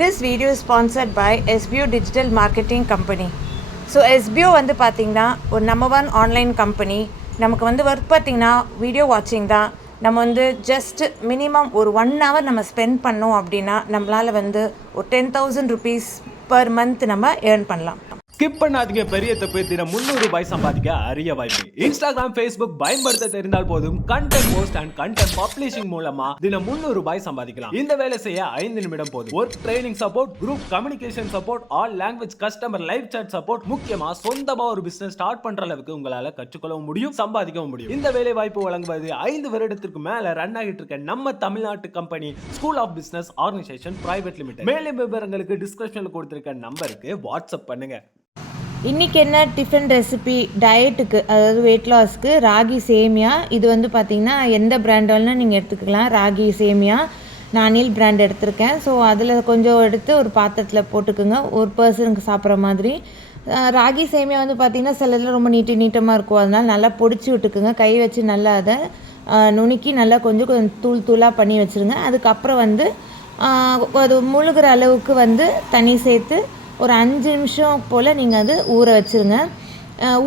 This video is sponsored by SBO Digital Marketing Company. So SBO வந்து பார்த்திங்கன்னா ஒரு number 1 online company. நமக்கு வந்து ஒர்க் பார்த்திங்கன்னா வீடியோ வாட்சிங் தான். நம்ம வந்து ஜஸ்ட் மினிமம் ஒரு 1 hour நம்ம ஸ்பெண்ட் பண்ணோம் அப்படின்னா நம்மளால் வந்து ஒரு 10,000 rupees per month நம்ம ஏர்ன் பண்ணலாம். ஸ்கிப் பண்ணாதீங்க, பெரிய தப்பு. தினம் 300 ரூபாய் சம்பாதிக்க அரிய வாய்ப்பு. இன்ஸ்டாகிராம், ஃபேஸ்புக் பயன்படுத்த தெரிந்தால் போதும் content post and content publishing மூலமா தினம் 300 ரூபாய் சம்பாதிக்கலாம். இந்த வேலை செய்ய 5 நிமிடம் போதும். Work training support, group communication support, all language customer live chat support, முக்கியமா சொந்தமா ஒரு பிசினஸ் ஸ்டார்ட் பண்ற அளவுக்கு உங்களால கற்றுக்கொள்ளவும் முடியும், சம்பாதிக்கவும் முடியும். இந்த வேலை வாய்ப்பு வழங்குவது 5 வருடத்திற்கு மேல ரன் ஆகிட்டு இருக்க நம்ம தமிழ்நாட்டு company school of business organisation private limited. மேலும் விவரங்களுக்கு டிஸ்கிரிப்ஷன்ல கொடுத்திருக்க நம்பருக்கு வாட்ஸ்அப் பண்ணுங்க. இன்றைக்கி என்ன டிஃபன் ரெசிபி டயட்டுக்கு, அதாவது வெயிட் லாஸ்க்கு ராகி சேமியா. இது வந்து பார்த்திங்கன்னா எந்த பிராண்டல்னா நீங்கள் எடுத்துக்கலாம். ராகி சேமியா நான் அனில் பிராண்ட் எடுத்திருக்கேன். ஸோ அதில் கொஞ்சம் எடுத்து ஒரு பாத்திரத்தில் போட்டுக்குங்க, ஒரு பர்சனுக்கு சாப்பிட்ற மாதிரி. ராகி சேமியா வந்து பார்த்திங்கன்னா சிலதில் ரொம்ப நீட்டமாக இருக்கும், அதனால் நல்லா பொடிச்சு விட்டுக்குங்க. கை வச்சு நல்லா அதை நுணுக்கி நல்லா கொஞ்சம் தூளாக பண்ணி வச்சுருங்க. அதுக்கப்புறம் வந்து அது முழுகிற அளவுக்கு வந்து தண்ணி சேர்த்து ஒரு 5 நிமிஷம் போல் நீங்கள் அது ஊற வச்சுருங்க.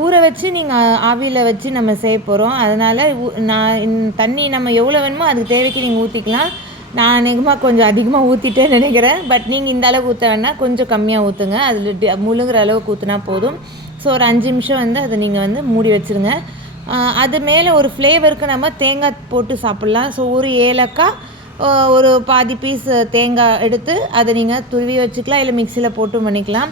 ஊற வச்சு நீங்கள் ஆவியில் வச்சு நம்ம செய்ய போகிறோம். அதனால் நான் தண்ணி நம்ம எவ்வளோ வேணுமோ அதுக்கு தேவைக்கு நீங்கள் ஊற்றிக்கலாம். நான் அநேகமாக கொஞ்சம் அதிகமாக ஊற்றிட்டேன்னு நினைக்கிறேன். பட் நீங்கள் இந்த அளவுக்கு ஊற்ற வேணால் கொஞ்சம் கம்மியாக ஊற்றுங்க. அதில் முழுகிற அளவுக்கு ஊற்றினா போதும். ஸோ ஒரு 5 நிமிஷம் வந்து அதை நீங்கள் வந்து மூடி வச்சுருங்க. அது மேலே ஒரு ஃப்ளேவருக்கு நம்ம தேங்காய் போட்டு சாப்பிட்லாம். ஸோ ஒரு ஏலக்காய், ஒரு பாதி பீஸ் தேங்காய் எடுத்து அதை நீங்கள் துருவி வச்சுக்கலாம், இல்லை மிக்சியில் போட்டு பண்ணிக்கலாம்.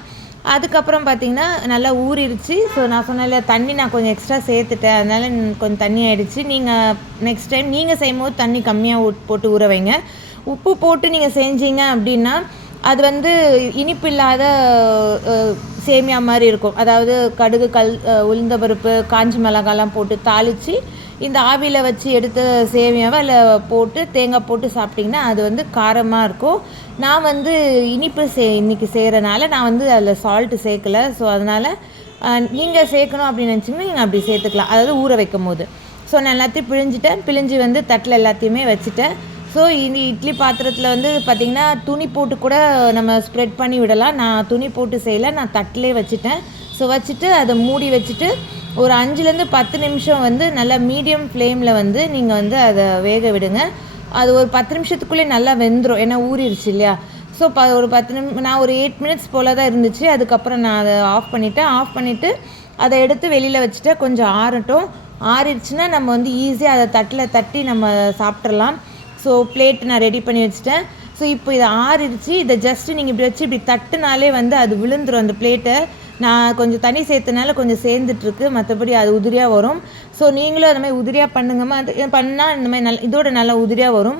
அதுக்கப்புறம் பார்த்திங்கன்னா நல்லா ஊறிடுச்சு. ஸோ நான் சொன்னேன்ல தண்ணி நான் கொஞ்சம் எக்ஸ்ட்ரா சேர்த்துட்டேன், அதனால் கொஞ்சம் தண்ணி ஆகிடுச்சு. நீங்கள் நெக்ஸ்ட் டைம் நீங்கள் செய்யும்போது தண்ணி கம்மியாக போட்டு ஊற வைங்க. உப்பு போட்டு நீங்கள் செஞ்சீங்க அப்படின்னா அது வந்து இனிப்பு இல்லாத சேமியா மாதிரி இருக்கும். அதாவது கடுகு, உளுந்த பருப்பு, காஞ்சி மிளகாலாம் போட்டு தாளித்து இந்த ஆவியில் வச்சு எடுத்த சேமியாவை அதில் போட்டு தேங்காய் போட்டு சாப்பிட்டிங்கன்னா அது வந்து காரமாக இருக்கும். நான் வந்து இனிப்பு இன்றைக்கி செய்கிறனால நான் வந்து அதில் சால்ட்டு சேர்க்கலை. ஸோ அதனால் நீங்கள் சேர்க்கணும் அப்படின்னு நினச்சிங்கன்னா நீங்கள் அப்படி சேர்த்துக்கலாம், அதாவது ஊற வைக்கும் போது. ஸோ நான் எல்லாத்தையும் பிழிஞ்சு வந்து தட்டில் எல்லாத்தையுமே வச்சுட்டேன். ஸோ இந்த இட்லி பாத்திரத்தில் வந்து பார்த்திங்கன்னா துணி போட்டு கூட நம்ம ஸ்ப்ரெட் பண்ணி விடலாம். நான் துணி போட்டு செய்யலை, நான் தட்டிலே வச்சுட்டேன். ஸோ வச்சுட்டு அதை மூடி வச்சுட்டு ஒரு 5 to 10 நிமிஷம் வந்து நல்லா மீடியம் ஃப்ளேமில் வந்து நீங்கள் வந்து அதை வேக விடுங்க. அது ஒரு 10 நிமிஷத்துக்குள்ளே நல்லா வெந்துடும், ஏன்னா ஊறிடுச்சு இல்லையா. ஸோ ஒரு 10 நிமிஷம், நான் ஒரு 8 minutes போல் தான் இருந்துச்சு. அதுக்கப்புறம் நான் அதை ஆஃப் பண்ணிவிட்டு அதை எடுத்து வெளியில் வச்சுட்டு கொஞ்சம் ஆறட்டும். ஆறிடுச்சுன்னா நம்ம வந்து ஈஸியாக அதை தட்டில் தட்டி நம்ம சாப்பிட்றலாம். ஸோ பிளேட் நான் ரெடி பண்ணி வச்சுட்டேன். ஸோ இப்போ இதை ஆறிடுச்சு. இதை ஜஸ்ட்டு நீங்கள் இப்படி வச்சு இப்படி தட்டுனாலே வந்து அது விழுந்துடும் அந்த பிளேட்டை. நான் கொஞ்சம் தண்ணி சேர்த்தனால கொஞ்சம் சேர்ந்துட்டுருக்கு, மற்றபடி அது உதிரியாக வரும். ஸோ நீங்களும் அந்த மாதிரி உதிரியாக பண்ணுங்கம்மா. அது பண்ணால் இந்த மாதிரி இதோட நல்லா உதிரியாக வரும்.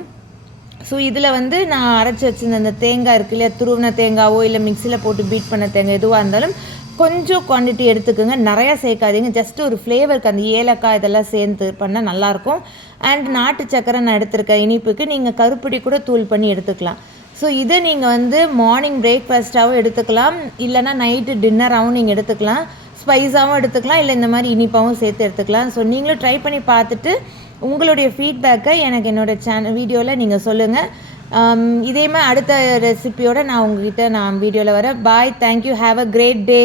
ஸோ இதில் வந்து நான் அரைச்சி வச்சுருந்த அந்த தேங்காய் இருக்குது இல்லையா, துருவின தேங்காவோ இல்லை மிக்சியில் போட்டு பீட் பண்ண தேங்காய் எதுவாக இருந்தாலும் கொஞ்சம் குவான்டிட்டி எடுத்துக்கோங்க, நிறையா சேர்க்காதீங்க. ஜஸ்ட் ஒரு ஃப்ளேவருக்கு அந்த ஏலக்காய் இதெல்லாம் சேர்ந்து பண்ணால் நல்லாயிருக்கும். அண்ட் நாட்டு சக்கரை நான் எடுத்திருக்கேன் இனிப்புக்கு. நீங்கள் கருப்பட்டி கூட தூள் பண்ணி எடுத்துக்கலாம். ஸோ இதை நீங்கள் வந்து மார்னிங் பிரேக்ஃபாஸ்ட்டாகவும் எடுத்துக்கலாம், இல்லைனா நைட்டு டின்னராகவும் நீங்கள் எடுத்துக்கலாம். ஸ்பைஸாகவும் எடுத்துக்கலாம், இல்லை இந்த மாதிரி இனிப்பாகவும் சேர்த்து எடுத்துக்கலாம். ஸோ நீங்களும் ட்ரை பண்ணி பார்த்துட்டு உங்களுடைய ஃபீட்பேக்கை எனக்கு என்னோடய வீடியோவில் நீங்கள் சொல்லுங்கள். இதே மாதிரி அடுத்த ரெசிபியோடு நான் உங்ககிட்ட வீடியோவில் வரேன். Bye, thank you, have a great day.